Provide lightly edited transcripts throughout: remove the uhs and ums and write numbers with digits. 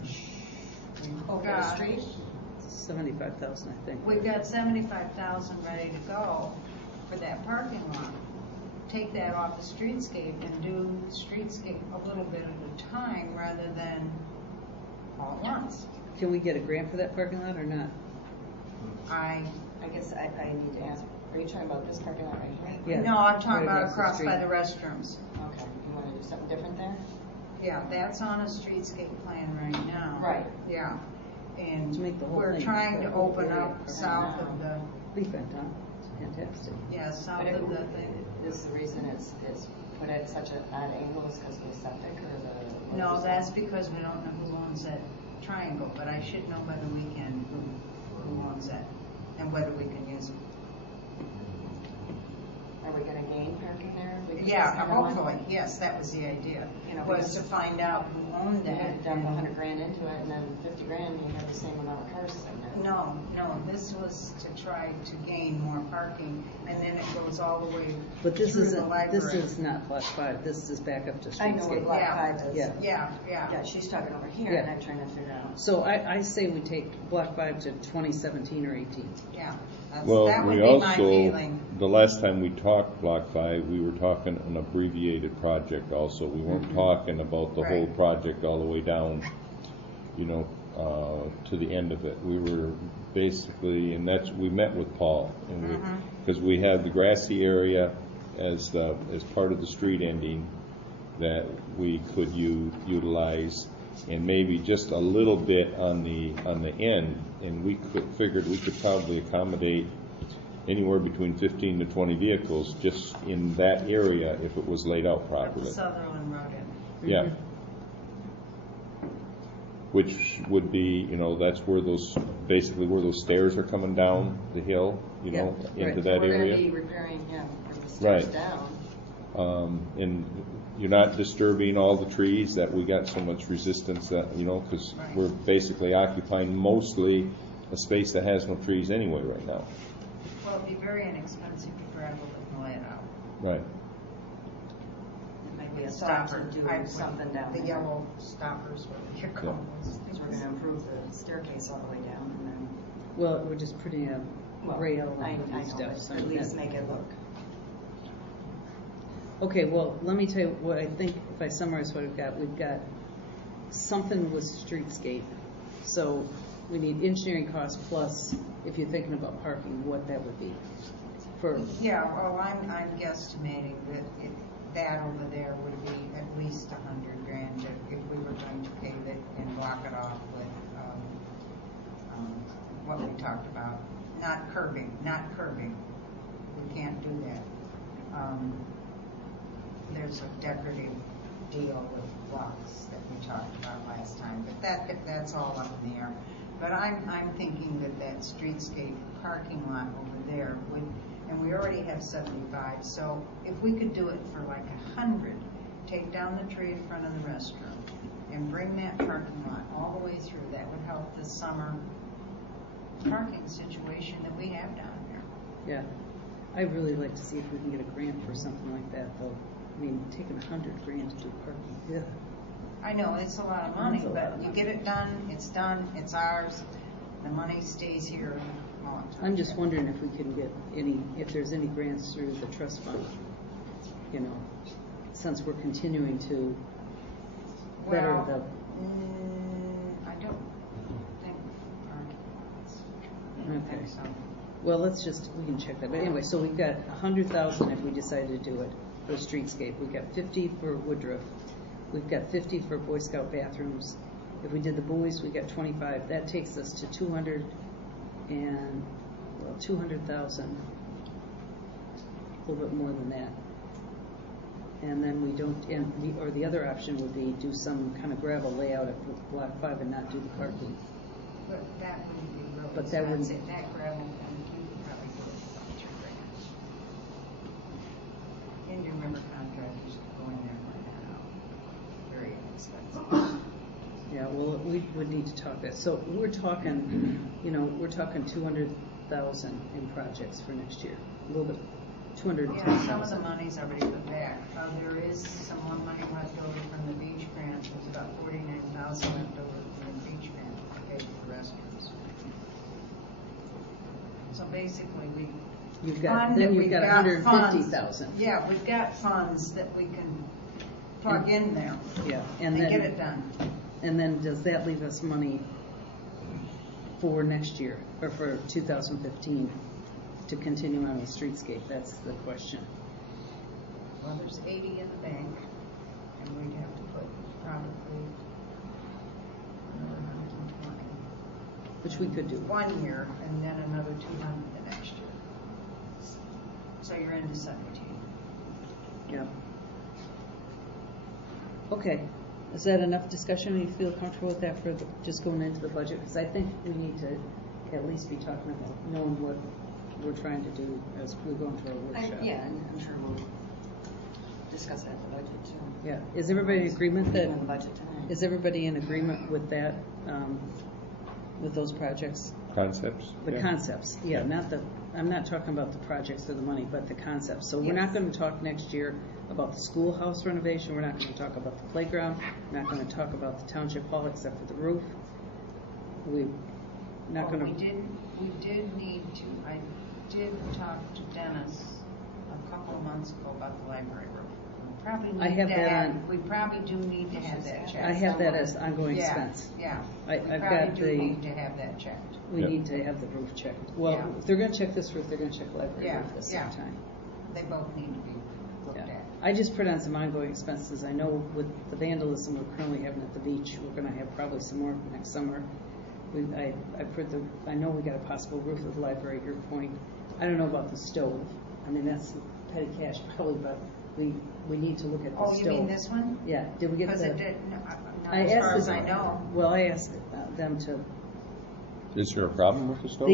much? Oh, for the street? 75,000, I think. We've got 75,000 ready to go for that parking lot. Take that off the streetscape and do streetscape a little bit at a time rather than all at once. Can we get a grant for that parking lot or not? I guess I need to ask, are you talking about this parking lot right here? Yeah. No, I'm talking Right about across the by street. the restrooms. Okay, you want to do something different there? Yeah, that's on a streetscape plan right now. Right. Yeah. And To make the whole we're thing, trying the to whole open area up around south of the, Leaf Bend, huh? It's fantastic. yeah, south But of the thing. this is the reason it's put at such an odd angle is because of the septic or the... No, that's because we don't know who owns that triangle, but I should know by the weekend who owns that and whether we can use it. Are we going to gain parking there? Because Yeah, I don't want- hopefully, yes, that was the idea, You know, was because to find out who owned You that. had to dump 100 grand into it, and then 50 grand, you have the same amount of cars sitting there. No, this was to try to gain more parking, and then it goes all the way But this through the isn't, library. this is not Block 5, this is back up to I know what streetscape. Block Yeah. 5 is. Yeah. Yeah. Yeah, she's talking over here, Yeah. and I'm trying to figure out. So I say we take Block 5 to 2017 or 18. Yeah, Well, that would we be my also, feeling. the last time we talked Block 5, we were talking an abbreviated project also. We weren't talking about the whole Right. project all the way down, to the end of it. We were basically, and we met with Paul, and because we had the grassy area as part of the street ending that we could utilize, and maybe just a little bit on the end, and we figured we could probably accommodate anywhere between 15 to 20 vehicles just in that area if it was laid out At properly. the Sutherland Road end. Yeah. Which would be, that's where basically where those stairs are coming down the hill, Yeah, into right. that We're area. going to be repairing, the stairs Right. down. And you're not disturbing all the trees that we got so much resistance that, because Right. we're basically occupying mostly a space that has no trees anyway right now. Well, it'd be very inexpensive to gravel and lay it out. Right. It might be a With thought to stopper, do I put something down the there. yellow stoppers, whatever you call those. Because we're going to improve the staircase all the way down, and then, Well, we're just putting a rail I and know, stuff. so but at least that- make it look. Okay, well, let me tell you what I think, if I summarize what we've got something with streetscape. So we need engineering costs plus, if you're thinking about parking, what that would be for, Yeah, well, I'm guesstimating that over there would be at least 100 grand if we were going to pave it and block it off with what we talked about. Not curbing. We can't do that. There's a decorative deal with blocks that we talked about last time, but that's all up in the air. But I'm thinking that streetscape parking lot over there would, and we already have 75, so if we could do it for like 100, take down the tree in front of the restroom and bring that parking lot all the way through, that would help the summer parking situation that we have down there. yeah. I'd really like to see if we can get a grant for something like that, though. I mean, taking 100 grand to do parking, yeah. I know, it's a lot of money, It's a lot but of you money. get it done, it's ours, the money stays here a long time. I'm just wondering if we can get if there's any grants through the trust fund, since we're continuing to better Well, the, I don't think parking lots. I don't Okay. think so. well, we can check that. But anyway, so we've got 100,000 if we decided to do it for streetscape. We've got 50 for Woodruff. We've got 50 for Boy Scout bathrooms. If we did the buoys, we got 25. That takes us to 200,000. A little bit more than that. And then we don't, or the other option would be do some kind of gravel layout at Block 5 and not do the parking. But that wouldn't be real But that wouldn't- expensive. That gravel, you could probably do it for about $2 grand. Indian River contractors could go in there and rent that out. Very inexpensive. Yeah, well, we would need to talk that. So we're talking, we're talking 200,000 in projects for next year. A little bit, Yeah, some of the 210,000. money's already put back. There is some more money left over from the beach grant. There's about 49,000 left over from the basically, You've got, fund then it, you've we've got got 150,000. Yeah, we've got funds that we can plug in there Yeah, and and get then, it done. and then does that leave us money for next year, or for 2015, to continue on with streetscape? That's the question. Well, there's 80 in the bank, and we'd have to put probably another 120. Which we could do. 1 year, and then another 200 the next year. So you're into 17. Yeah. Okay, is that enough discussion? You feel comfortable with that for just going into the budget? Because I think we need to at least be talking about knowing what we're trying to do as we go into our workshop. Yeah, and I'm sure we'll discuss that at the budget too. Yeah, is everybody in agreement that, Meeting on the budget tonight. is everybody in agreement with that, with those projects? Concepts? The Yeah. concepts, yeah, not the, I'm not talking about the projects or the money, but the concepts. So we're not Yes. going to talk next year about the schoolhouse renovation, we're not going to talk about the playground, we're not going to talk about the township hall except for the roof. We're not Well, going to, we did need to, I did talk to Dennis a couple of months ago about the library roof. We probably I need have to that have, on- we probably do need to have that checked. I have that as ongoing Yeah, expense. Yeah. I- We I've probably got do the- need to have that checked. We Yeah. need to have the roof checked. Well, Yeah. if they're going to check this roof, they're going to check the library Yeah, roof at the same yeah. time. They both need to be looked Yeah. at. I just put on some ongoing expenses. I know with the vandalism we're currently having at the beach, we're going to have probably some more next summer. I know we got a possible roof of the library at your point. I don't know about the stove. I mean, that's petty cash probably, but we need to look at the Oh, stove. you mean this one? Yeah, did we get Because the? it did, not I as far asked as the- I know. Well, I asked them to Is there a problem with the stove?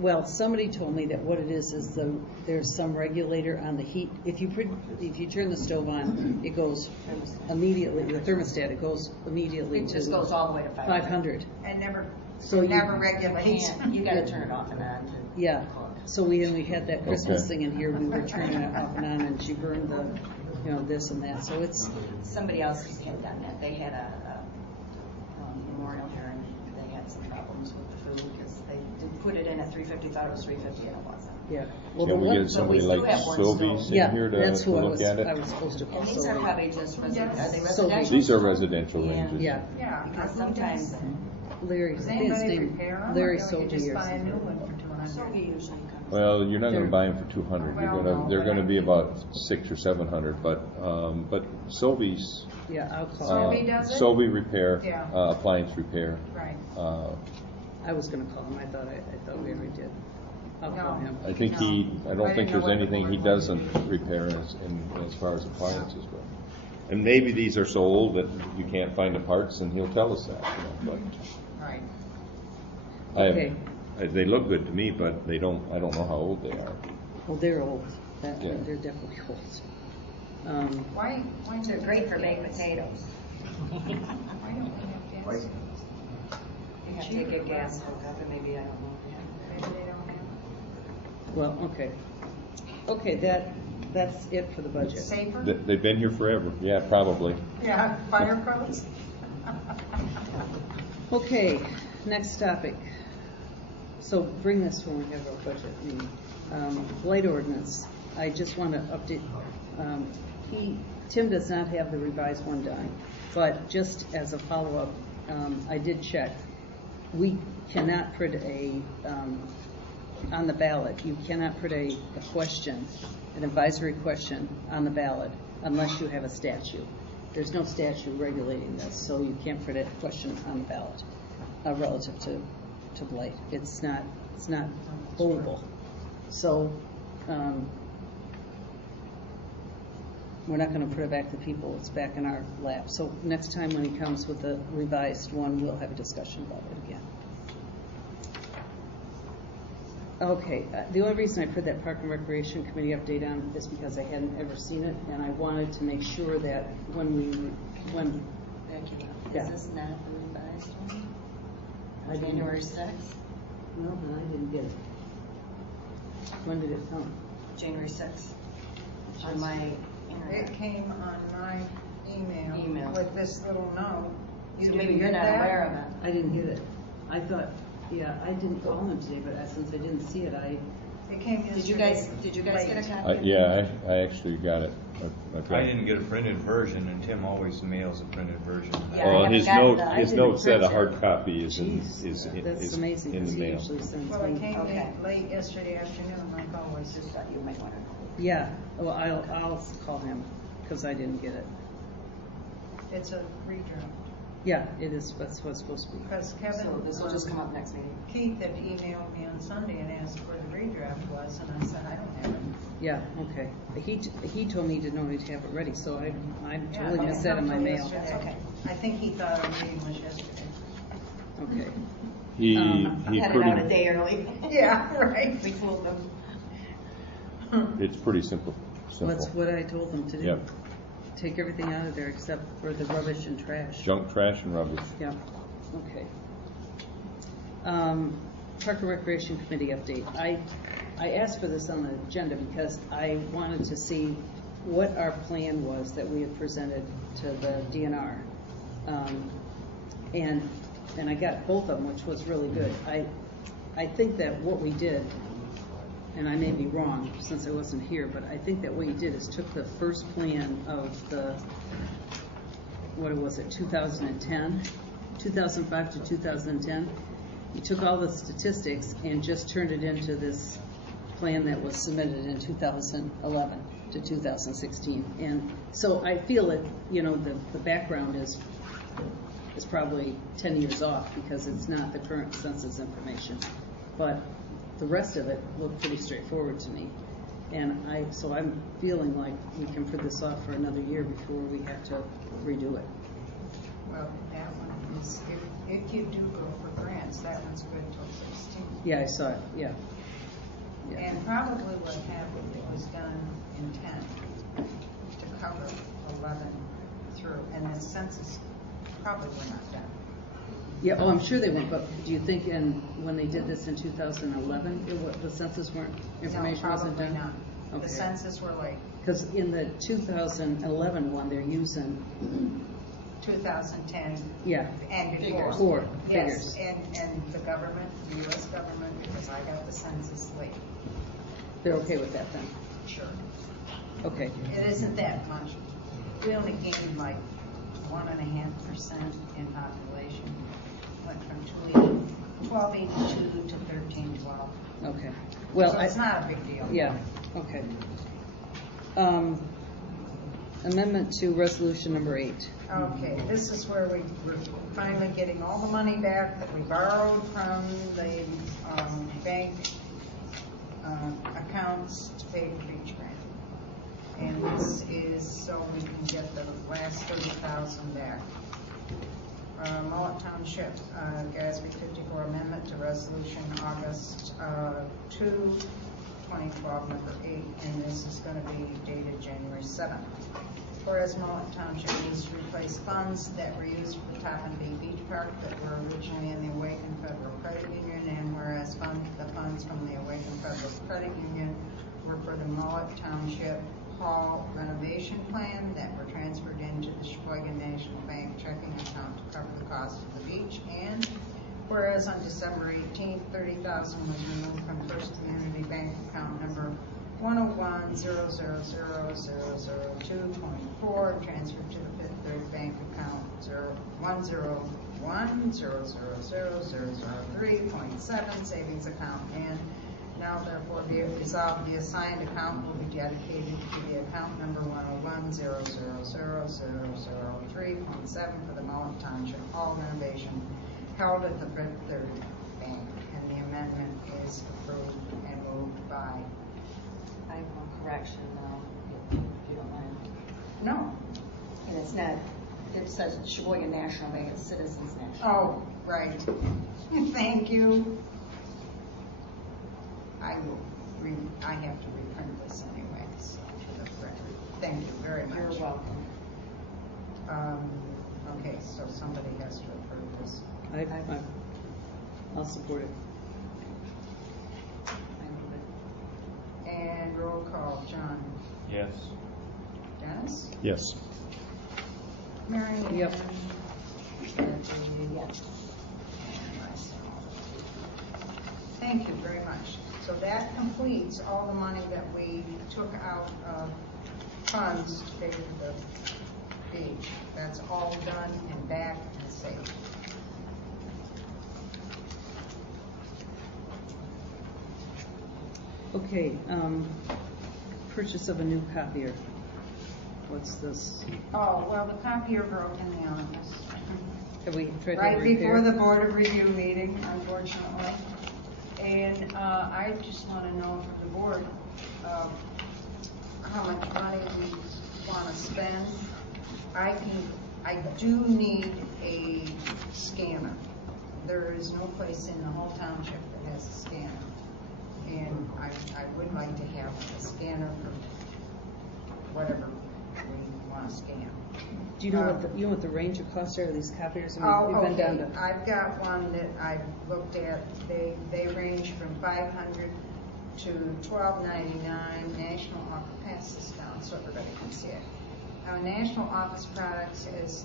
well, somebody told me that what it is there's some regulator on the heat. If you turn the stove on, it goes immediately, the thermostat, it goes immediately It to just goes all the way to 500. And never, So never you- regulates. You gotta turn it off and on to Yeah, cook. so we had that Christmas Okay. thing in here, we were turning it off and on, and she burned this and that, so it's, Somebody else had done that. They had a memorial here and they had some problems with the food because they did put it in at 350, thought it was 350 and it wasn't. yeah. Well, the Can we one- get somebody do like have one Sobeys stove. in Yeah, here that's to who I look was at it? supposed to call. And these So- are probably just residential. Are they So residential? These are residential Yeah. ranges. Yeah, Yeah. Because who sometimes does that? Larry, Does I think his anybody name, repair them? Larry Or don't you Sobey just or buy a new something. one for 200? So he usually comes. Well, you're not going They're- to buy them for 200. Well, no, They're but going to I be mean- about 600 or 700. But Sobeys, Yeah, I'll call. Sobey does it? Sobey repair, Yeah. appliance repair. Right. I was gonna call him, I thought we already did. I'll call No. him. I think No. I I don't didn't think know there's what anything he the one doesn't was. repair as far as appliances go. And maybe these are so old that you can't find the parts, and he'll tell us that. Right. But Okay. they look good to me, but I don't know how old they are. Well, they're old, Yeah. they're definitely old. Why They're great for baked potatoes. Why don't we have gas? You have to get gas hookup and maybe, I don't know. Maybe they don't have. Well, okay, that's it for the budget. Safer? They've been here forever. Yeah, probably. Yeah, fire codes? Okay, next topic. So bring this when we have our budget meeting. Blight ordinance, I just want to update, Tim does not have the revised one done, but just as a follow-up, I did check. We cannot put on the ballot, you cannot put a question, an advisory question on the ballot unless you have a statute. There's no statute regulating this, so you can't put a question on the ballot relative to blight. It's not votable. So we're not going to put it back to people. It's back in our lap. So next time when he comes with the revised one, we'll have a discussion about it again. Okay, the only reason I put that Park and Recreation Committee update on is because I hadn't ever seen it, and I wanted to make sure that when Becky, Yeah. is this not the revised one? I didn't- January 6th? no, I didn't get it. When did it come? January 6th. On my It internet. came on my Email. with this little note. You So didn't maybe you're get not that? aware of it. I didn't get it. I thought Yeah, I didn't call him today, but since I didn't see it, It came Did you guys get a copy? Yeah, I actually got it. I didn't get a printed version, and Tim always mails a printed version. Yeah, I Well, haven't his gotten note, the- I his didn't note said a print hard it. copy is that's is amazing, in because the he mail. usually sends Well, it me. came Okay. late yesterday afternoon, like always. Just thought you might want to. Yeah, well, I'll call him, because I didn't get it. It's a redraft. Yeah, it is, that's what it's supposed to be. Because Kevin, So this will just come up next meeting. Keith had emailed me on Sunday and asked where the redraft was, and I said, I don't have it. Yeah, okay. He told me he didn't know he'd have it ready, so I Yeah, totally it missed that in my come mail. yesterday. Okay. I think he thought our meeting was yesterday. Okay. He Had it out a pretty, day early. Yeah, right. We fooled them. it's pretty simple. That's what I told them to do. Yep. Take everything out of there except for the rubbish and trash. Junk, trash, and rubbish. Yeah, okay. Park and Recreation Committee update. I asked for this on the agenda because I wanted to see what our plan was that we had presented to the DNR. And I got both of them, which was really good. I think that what we did, and I may be wrong since I wasn't here, but I think that what you did is took the first plan of the, what was it, 2010, 2005 to 2010. You took all the statistics and just turned it into this plan that was submitted in 2011 to 2016. And so I feel that, you know, the background is probably 10 years off because it's not the current census information. But the rest of it looked pretty straightforward to me. And so I'm feeling like we can put this off for another year before we have to redo it. Well, that one is, if you do go for grants, that one's good till 16. Yeah, I saw it, yeah. And probably what happened, it was done in 10 to cover 11 through, and the census probably were not done. Yeah, oh, I'm sure they weren't, but do you think when they did this in 2011, the census information wasn't done? No, probably not. Okay. The census were like Because in the 2011 one, they're using, 2010 yeah, and before. Before, Yes, figures. and the government, the U.S. government, because I got the census late. They're okay with that then? Sure. Okay, It isn't that much. We only gained like 1.5% in population. Went from 1282 to 1312. okay. Well, So it's not a big deal. yeah, okay. Amendment to resolution number 8. Okay, this is where we're finally getting all the money back that we borrowed from the bank accounts to pay the beach grant. And this is so we can get the last 30,000 back. Mullet Township, GASB 54 amendment to resolution August 2, 2012, number 8, and this is going to be dated January 7th. Whereas Mullet Township needs to replace funds that were used for the Tappan Bay Beach Park that were originally in the Awaken Federal Credit Union, and whereas the funds from the Awaken Federal Credit Union were for the Mullet Township Hall renovation plan that were transferred into the Sheboygan National Bank checking account to cover the cost of the beach, and whereas on December 18th, 30,000 was removed from First Community Bank account number 101-000-002.4 and transferred to the Fifth Third Bank account 101-000-003.7 savings account, and now therefore be it resolved the assigned account will be dedicated to the account number 101-000-003.7 for the Mullet Township Hall renovation held at the Fifth Third Bank, and the amendment is approved and moved by. I have one correction, if you don't mind. No. And it's not, it says Sheboygan National Bank, it's Citizens National. Oh, right. Thank you. I have to reprint this anyway, so for the record. Thank you very much. You're welcome. Okay, so somebody has to approve this. I'll support it. And roll call, John. Yes. Dennis? Yes. Mary Ann? Yep. Kathy? Yes. And myself. Thank you very much. So that completes all the money that we took out of funds to pay for the beach. That's all done and back and safe. Okay, purchase of a new copier. What's this? Oh, well, the copier broke in the office. Have we tried to Right repair? before the board of review meeting, unfortunately. And I just want to know from the board how much money we want to spend. I do need a scanner. There is no place in the whole township that has a scanner. And I would like to have a scanner for whatever we want to scan. Do you know what the range of costs are of these copiers? I mean, Oh, we've been okay. down to. I've got one that I've looked at. They range from $500 to $12.99. National Office, pass this down so everybody can see it. National Office Products has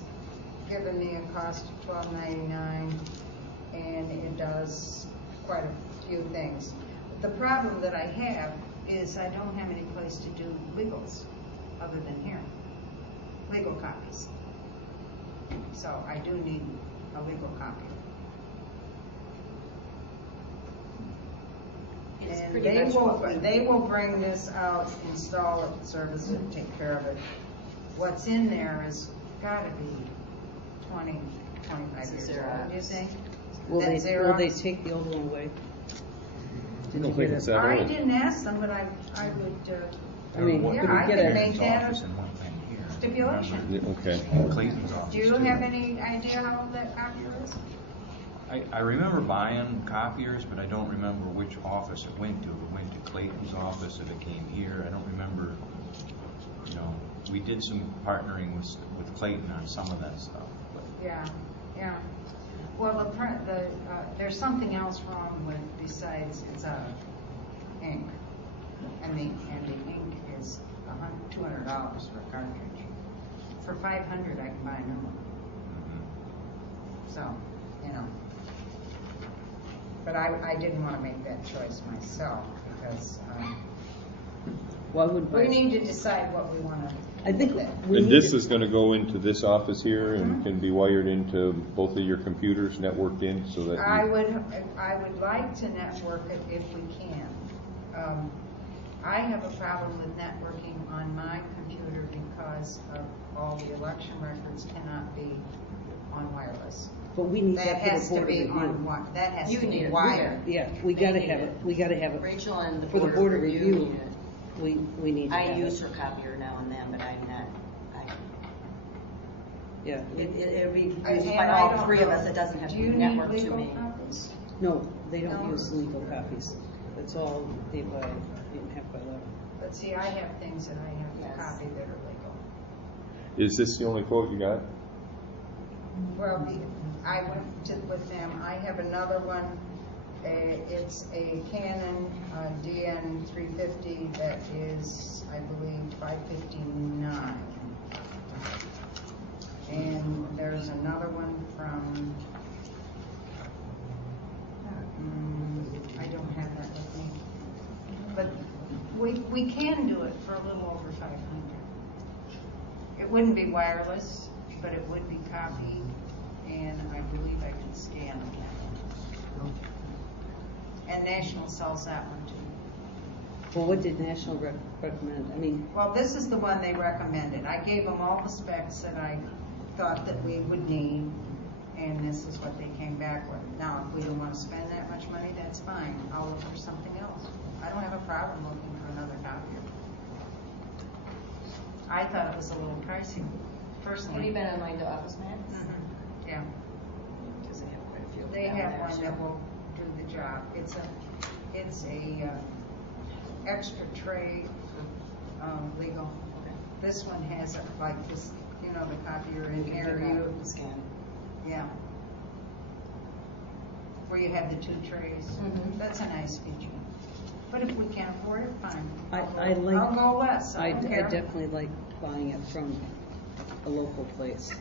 given me a cost of $12.99, and it does quite a few things. The problem that I have is I don't have any place to do legals other than here. Legal copies. So I do need a legal copy. It's And pretty much what we- they will bring this out, install it, service it, take care of it. What's in there is gotta be 20, 25 years old, do you think? Will That they Xerox? take the old one away? I don't think it's that I old. didn't ask them, but I would, I mean, One could Yeah, I we get can a? make that office and one thing here. stipulation. Yeah, okay. Remember Clayton's office. Do you too. have any idea how old that copier is? I remember buying copiers, but I don't remember which office it went to. If it went to Clayton's office, if it came here, I don't remember. You know, we did some partnering with Clayton on some of that stuff. But Yeah, yeah. Well, there's something else wrong with, besides it's ink. And the ink is $200 for a cartridge. For $500, I can buy a new one. So, you know. But I didn't want to make that choice myself because Well, I wouldn't buy. we need to decide what we want to. I think we And need this to- is gonna go into this office here and can be wired into both of your computers, networked in, so that I you, would like to network it if we can. I have a problem with networking on my computer because of all the election records cannot be on wireless. But we need That that for has the to board of be review. on, that has You to need be it. wired. Yeah, we gotta They have need it. We gotta have it. Rachel and the For the board of review need it. We need to I have use it. her copier now and then, but I'm not, Yeah. it'll be used And by I all don't three of know. us, it doesn't have to Do be you need networked to legal me. copies? No, they don't No. use legal copies. It's all 8 by 8.5 by 11. But see, I have things that I have Yes. to copy that are legal. is this the only quote you got? Well, I went with them. I have another one. It's a Canon DN350 that is, I believe, $559. And there's another one from, I don't have that with me. But we can do it for a little over $500. It wouldn't be wireless, but it would be copied, and I believe I can scan on that one. And National sells that one too. Well, what did National recommend? I mean, Well, this is the one they recommended. I gave them all the specs that I thought that we would need, and this is what they came back with. Now, if we don't want to spend that much money, that's fine. I'll look for something else. I don't have a problem looking for another copier. I thought it was a little pricey, personally. Have you been online to Office Max? Mhm. Yeah. Because they have quite a few. They down have there, one so. that will do the job. It's a extra tray for legal. This one has like this, you know, the copier in You can here. pick out and scan. Yeah. Where you have the 2 trays. Mhm. That's a nice feature. But if we can't afford it, fine. I'll go less. I don't I care. definitely like buying it from a local place.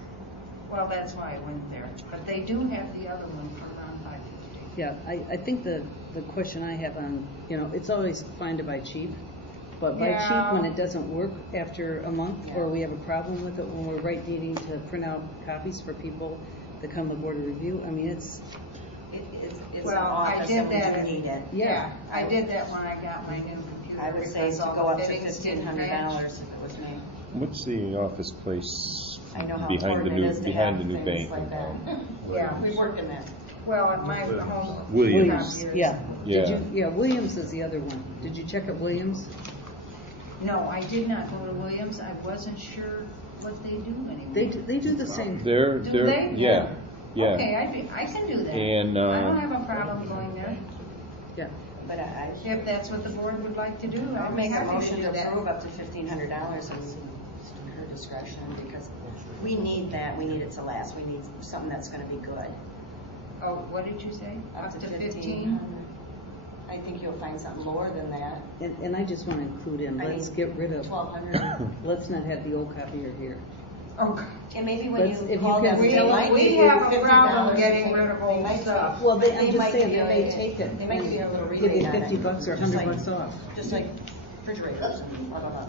Well, that's why I went there. But they do have the other one for around $550. Yeah, I think the question I have on, it's always fine to buy cheap, but buy Yeah. cheap when it doesn't work after a month, or Yeah. we have a problem with it when we're needing to print out copies for people that come to board of review. I mean, it's It's an Well, I office did and we that. do need it. Yeah, I did that when I got my new computer. I would say because to all go the up to fittings didn't $1,500 match. if it was me. What's the office place I know how behind the important new it is to behind the have new things bank? like that. Yeah. We've worked in that. Well, at my home. Williams. copiers. yeah. Yeah. Williams is the other one. Did you check at Williams? No, I did not go to Williams. I wasn't sure what they do anymore. They do the same. They're Do they're they? yeah. Okay, I can do that. And, I don't have a problem going there. Yeah. But If that's what the board would like to do, I'll I'll be make a happy to motion do to that. approve up to $1,500 as her discretion, because we need that, we need it to last, we need something that's gonna be good. Oh, what did you say? Up to 15? 1,500. I think you'll find something lower than that. And I just want to include in, I let's mean, get rid of, 1,200. let's not have the old copier here. Oh, God. And maybe when Let's- if you you call can them, they tell might we give you have a $50 problem to getting take- rid of they old might stuff. take- Well, I'm just might saying, give they you may take it. They might give you a little Give rebate you on it. $50 or Just $100 like- off. Just like refrigerators and blah, blah, blah.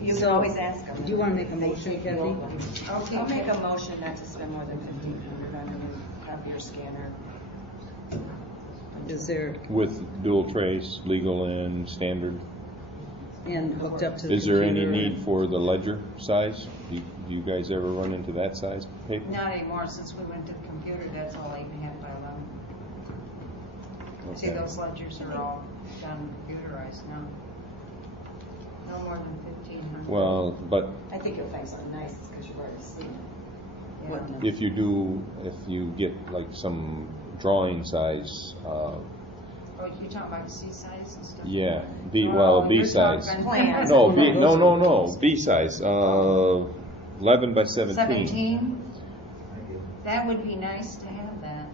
You can So, always ask them. do you wanna make a They motion, take the Kathy? old ones. Okay. I'll make a motion not to spend more than $1,500 on a new copier scanner. Is there, With dual trace, legal and standard. and hooked up to the Is there any computer? need for the ledger size? Do you guys ever run into that size paper? Not anymore, since we went to the computer, that's all 8.5 by 11. See, Okay. those ledgers are all done computerized now. No more than 1,500. Well, but I think you'll find something nice, because you've already seen it. What? if you get like some drawing size, Oh, you talking about C size and stuff? yeah, Oh, B you're size. talking- Plans. No, B size. 11 by 17. 17? That would be nice to have that.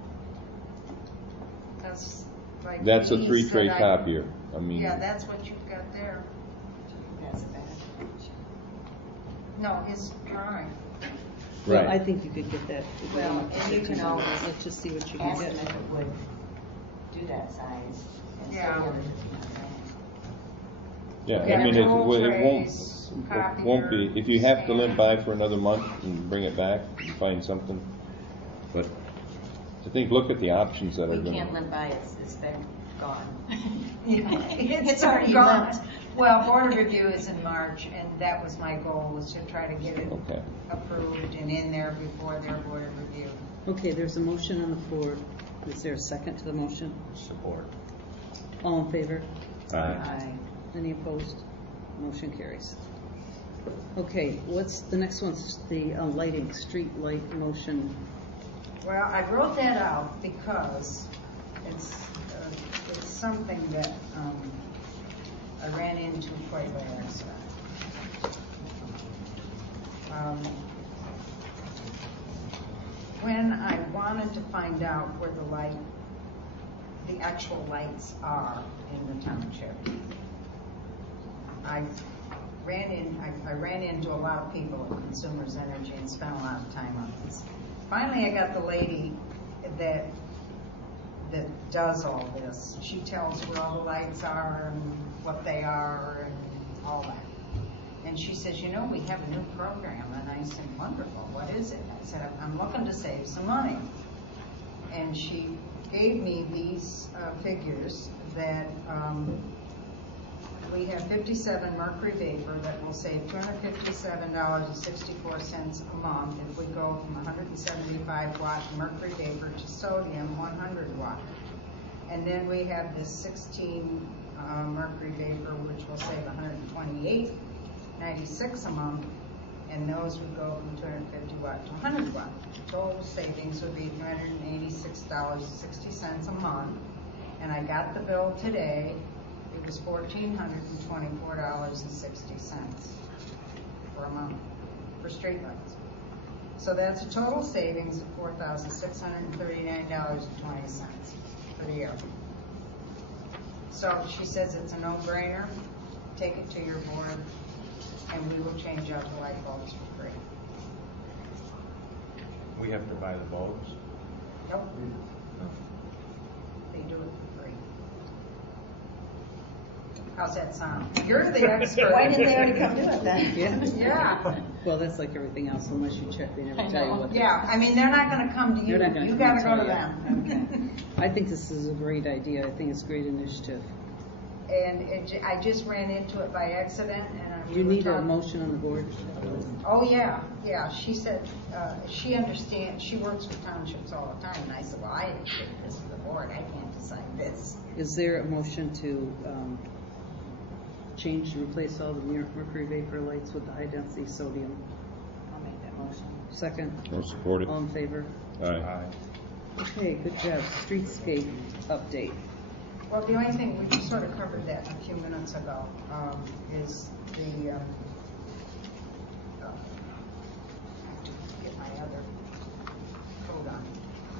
That's like. That's a Denise 3-tray said copier. I mean, Yeah, that's what you've got there. That's bad. No, it's drawing. Well, I right. think you could get that. if Well, want and you can 1,500. always Let's just see what you can Ask them get. if it would do that size. and Yeah. still give it to them. Yeah, Yeah, I mean, dual it trays, won't be, copier, if you have to limp scanner. by for another month and bring it back and find something. But I think, look at the options that are We going can't live by it, it's been gone. It's already gone. left. Well, board review is in March, and that was my goal, was to try to get it Okay. approved and in there before their board review. Okay, there's a motion on the floor. Is there a second to the motion? Support. All in favor? Aye. Any opposed? Motion carries. Okay, what's the next one's the lighting, street light motion. Well, I wrote that out because it's something that I ran into quite by accident. When I wanted to find out where the actual lights are in the township, I ran into a lot of people at Consumers Energy and spent a lot of time on this. Finally, I got the lady that does all this. She tells where all the lights are and what they are and all that. And she says, you know, we have a new program. And I said, wonderful, what is it? I said, I'm looking to save some money. And she gave me these figures that we have 57 mercury vapor that will save $257.64 a month if we go from 175 watt mercury vapor to sodium 100 watt. And then we have this 16 mercury vapor, which will save $128.96 a month, and those would go from 250 watt to 100 watt. Total savings would be $386.60 a month, and I got the bill today. It was $1,424.60 for a month for streetlights. So that's a total savings of $4,639.20 for the year. So she says it's a no-brainer. Take it to your board, and we will change out the light bulbs for free. We have to buy the bulbs. Nope. They do it for free. How's that sound? You're the expert. Why didn't they already come do it then? Yeah. Yeah. Well, that's like everything else, unless you check, they never I tell you know. what. Yeah, I mean, they're not gonna come to you. They're not gonna You come gotta tell go to you. them. I think this is a great idea. I think it's a great initiative. And I just ran into it by accident, and Do you need a motion on the board? Oh, yeah, she said, she understands, she works with townships all the time, and I said, well, I didn't take this to the board, I can't decide this. Is there a motion to change and replace all the mercury vapor lights with the high-density sodium? I'll make that motion. Second? I'll support it. All in favor? Aye. Okay, good job. Streetscape update. Well, the only thing, we just sort of covered that a few minutes ago, is the, I have to get my other code on.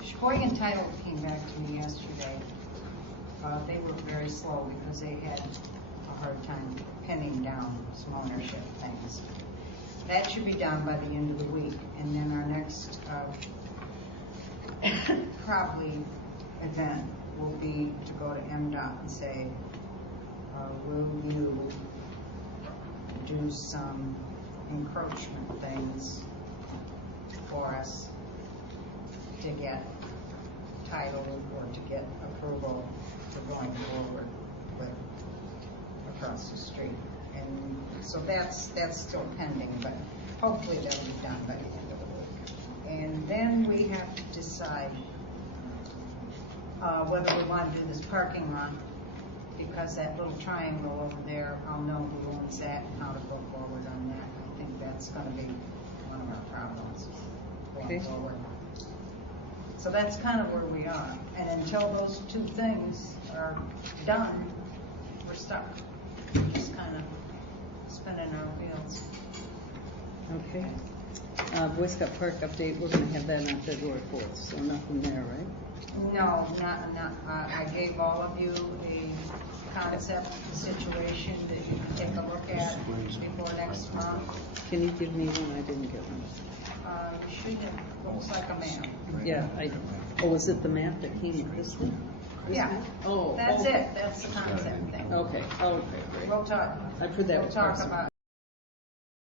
Sheboygan Title came back to me yesterday. They were very slow because they had a hard time pinning down some ownership things. That should be done by the end of the week, and then our next, probably event will be to go to MDOT and say, will you do some encroachment things for us to get title or to get approval for going forward with across the street. And so that's still pending, but hopefully that'll be done by the end of the week. And then we have to decide whether we want to do this parking lot, because that little triangle over there, I'll know who owns that and how to go forward on that. I think that's going to be one of our problems going Okay. forward. So that's kind of where we are. And until those two things are done, we're stuck. We're just kind of spinning our wheels. Okay. Boy Scout Park update, we're going to have that on February 4th, so nothing there, right? No, not, I gave all of you a concept situation that you can take a look at before next month. Can you give me one? I didn't get one. You should have, looks like a map. Yeah, was it the map that came with this thing? Yeah, Oh. that's it, that's the concept thing. Okay, great. We'll talk. I've heard that We'll was talk awesome. about